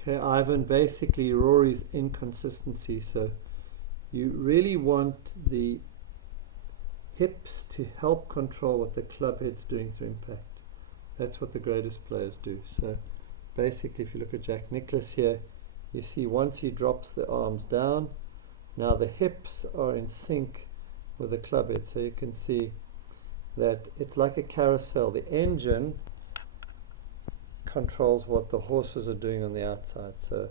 Okay, Ivan, basically Rory's inconsistency. So you really want the hips to help control what the club head's doing through impact. That's what the greatest players do. So basically, if you look at Jack Nicklaus here, you see once he drops the arms down, now the hips are in sync with the club head. So you can see that it's like a carousel. The engine controls what the horses are doing on the outside. So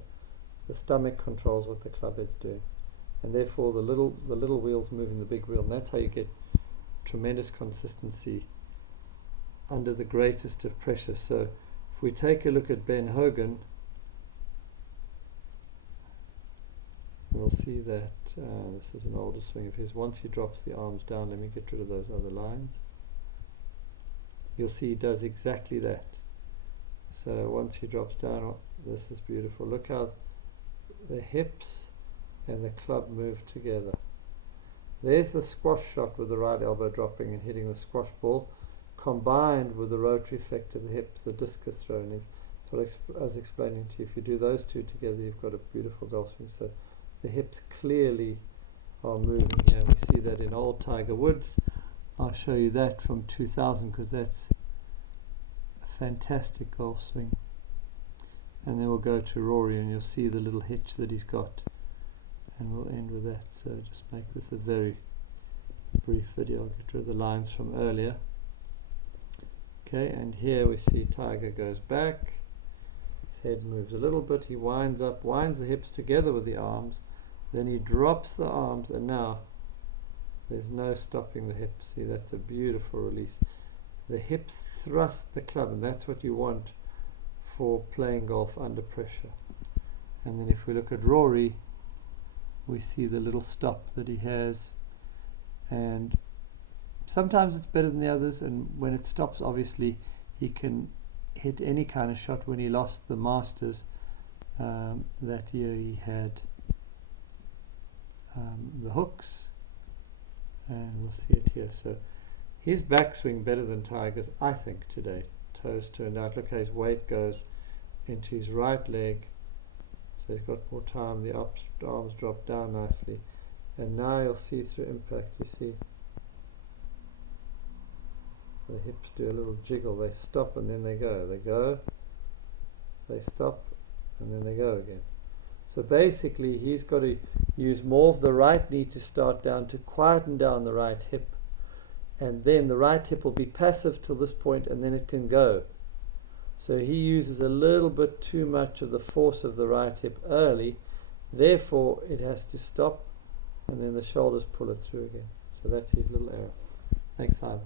the stomach controls what the club head's doing. And therefore the little wheel's moving the big wheel. And that's how you get tremendous consistency under the greatest of pressure. So if we take a look at Ben Hogan, we'll see that this is an older swing of his. Once he drops the arms down, let me get rid of those other lines. You'll see he does exactly that. So once he drops down, this is beautiful. Look how the hips and the club move together. There's the squash shot with the right elbow dropping and hitting the squash ball, combined with the rotary effect of the hips, the discus throw. And that's what I was explaining to you. If you do those two together, you've got a beautiful golf swing. So the hips clearly are moving here. We see that in old Tiger Woods. I'll show you that from 2000 because that's a fantastic golf swing. And then we'll go to Rory and you'll see the little hitch that he's got. And we'll end with that. So just make this a very brief video. I'll get rid of the lines from earlier. Okay, and here we see Tiger goes back. His head moves a little bit. He winds up, winds the hips together with the arms. Then he drops the arms, and now there's no stopping the hips. See, that's a beautiful release. The hips thrust the club, and that's what you want for playing golf under pressure. And then if we look at Rory, we see the little stop that he has, and sometimes it's better than the others, and when it stops, obviously he can hit any kind of shot. When he lost the Masters that year, he had the hooks, and we'll see it here. So his backswing better than Tiger's, I think, today. Toes turned out. Look how his weight goes into his right leg. So he's got more time. The arms drop down nicely. And now you'll see through impact, you see the hips do a little jiggle. They stop and then they go. They go, they stop, and then they go again. So basically he's got to use more of the right knee to start down to quieten down the right hip. And then the right hip will be passive till this point, and then it can go. So he uses a little bit too much of the force of the right hip early. Therefore it has to stop, and then the shoulders pull it through again. So that's his little error. Thanks, Simon.